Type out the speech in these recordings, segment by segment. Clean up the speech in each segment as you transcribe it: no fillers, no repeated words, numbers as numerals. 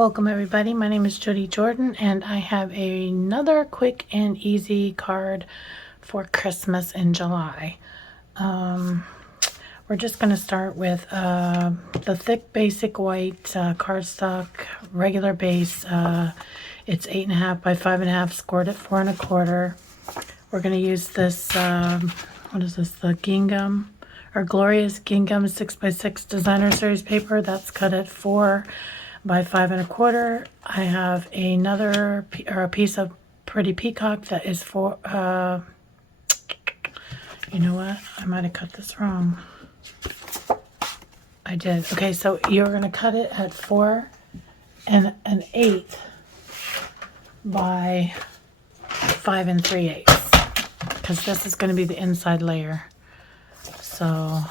Welcome everybody, my name is Jodie Jordan and I have another quick and easy card for Christmas in July. We're just going to start with the thick basic white cardstock regular base. It's 8.5 by 5.5, scored at 4 1/4. We're going to use this, what is this, the gingham or Glorious Gingham 6x6 designer series paper. That's cut at 4 by 5 1/4. I have another a piece of Pretty Peacock that is for you know what, I might have cut this wrong. I did. Okay, so you're going to cut it at 4 1/8 by 5 3/8 because this is going to be the inside layer. So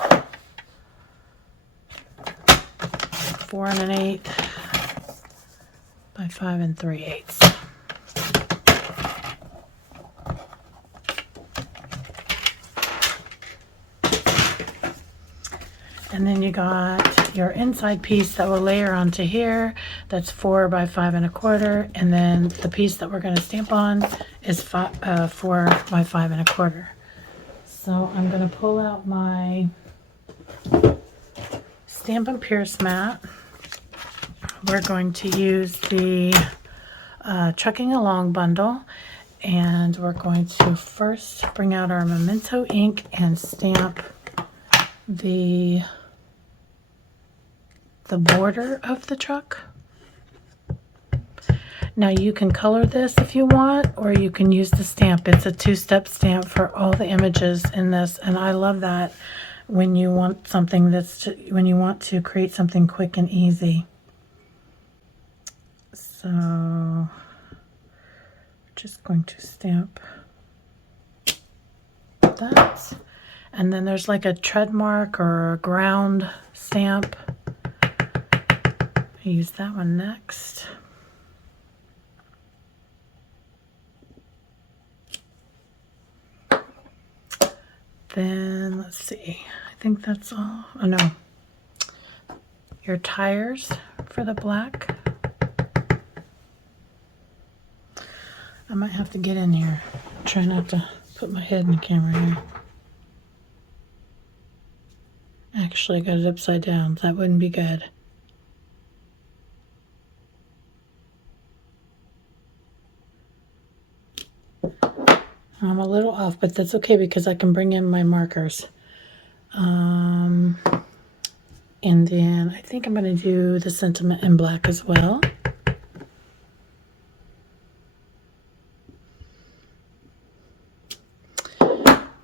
4 1/8 by 5 3/8. And then you got your inside piece that will layer onto here. That's 4 by 5 1/4. And then the piece that we're going to stamp on is 4 by 5 1/4. So I'm going to pull out my Stampin' Pierce mat. We're going to use the Trucking Along bundle, and we're going to first bring out our Memento ink and stamp the border of the truck. Now you can color this if you want, or you can use the stamp. It's a two-step stamp for all the images in this, and I love that when you want something when you want to create something quick and easy. So just going to stamp that, and then there's like a tread mark or a ground stamp. I use that one next. Then let's see, I think that's all. Oh no, your tires for the black. I might have to get in here. Try not to put my head in the camera here. Actually, I got it upside down. That wouldn't be good. I'm a little off, but that's okay because I can bring in my markers. And then I think I'm going to do the sentiment in black as well.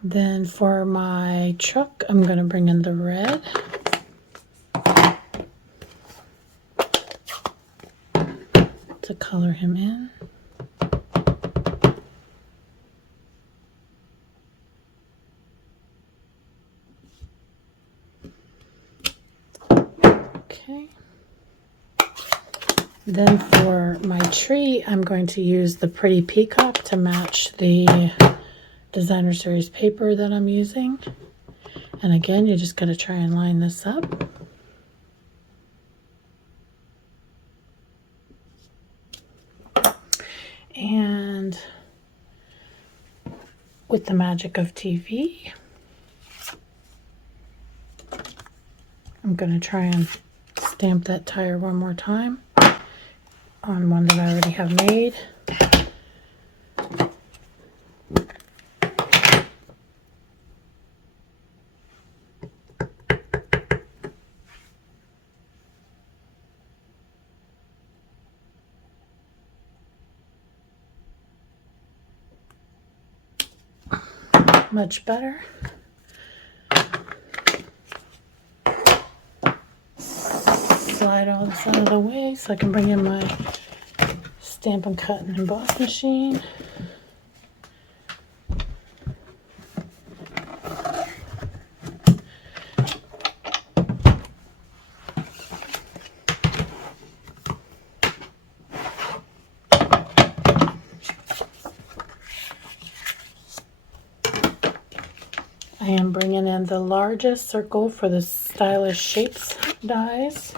Then for my truck, I'm going to bring in the red. To color him in. Okay. Then for my tree, I'm going to use the Pretty Peacock to match the designer series paper that I'm using. And again, you just got to try and line this up. And with the magic of TV, I'm going to try and stamp that tire one more time on one that I already have made. Much better. Slide all this out of the way so I can bring in my Stampin' Cut and Emboss machine. I am bringing in the largest circle for the Stylish Shapes dies.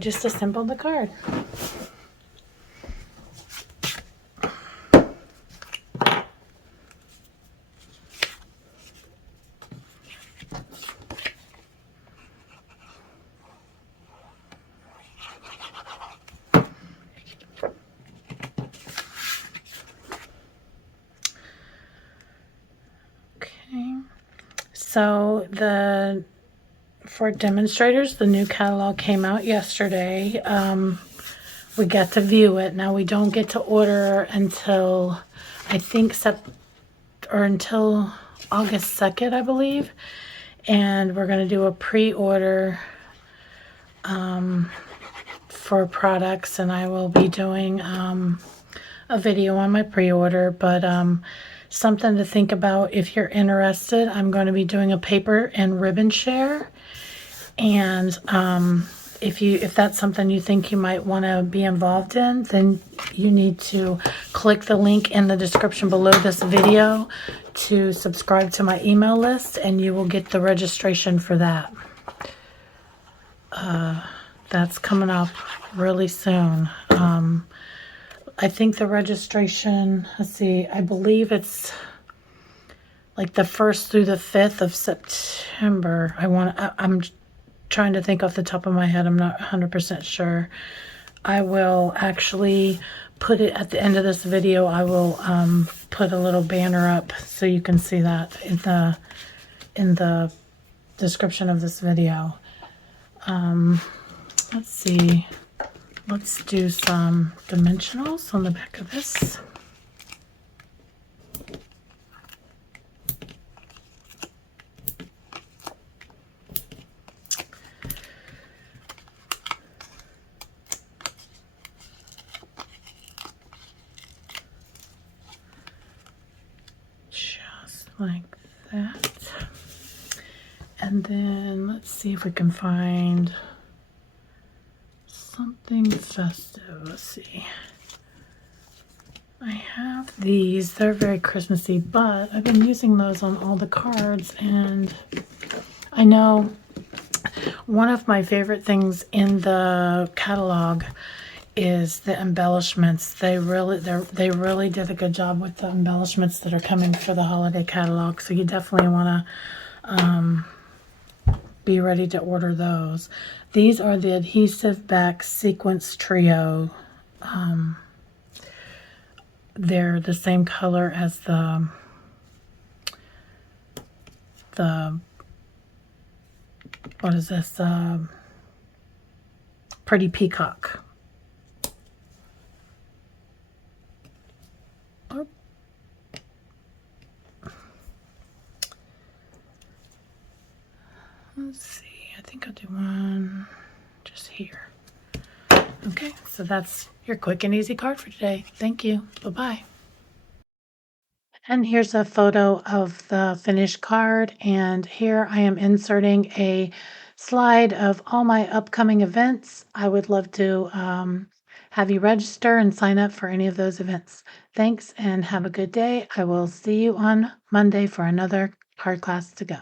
just assembled the card. Okay, so for demonstrators, the new catalog came out yesterday. We got to view it. Now we don't get to order until, I think, until August 2nd, I believe. And we're going to do a pre-order for products, and I will be doing a video on my pre-order, but something to think about if you're interested. I'm going to be doing a paper and ribbon share, and if that's something you think you might want to be involved in, then you need to click the link in the description below this video to subscribe to my email list, and you will get the registration for that. That's coming up really soon. I think the registration, let's see, I believe it's like the 1st through the 5th of September. I'm trying to think off the top of my head. I'm not 100% sure. I will actually put it at the end of this video. I will put a little banner up so you can see that in the description of this video. Let's see. Let's do some dimensionals on the back of this. Just like that. And then let's see if we can find something festive. Let's see. I have these. They're very Christmassy, but I've been using those on all the cards, and I know one of my favorite things in the catalog is the embellishments. They really did a good job with the embellishments that are coming for the holiday catalog, so you definitely want to be ready to order those. These are the adhesive back sequence trio. They're the same color as the what is this? Pretty Peacock. Oh. Let's see. I think I'll do one just here. Okay, so that's your quick and easy card for today. Thank you. Bye-bye. And here's a photo of the finished card, and here I am inserting a slide of all my upcoming events. I would love to have you register and sign up for any of those events. Thanks, and have a good day. I will see you on Monday for another card class to go.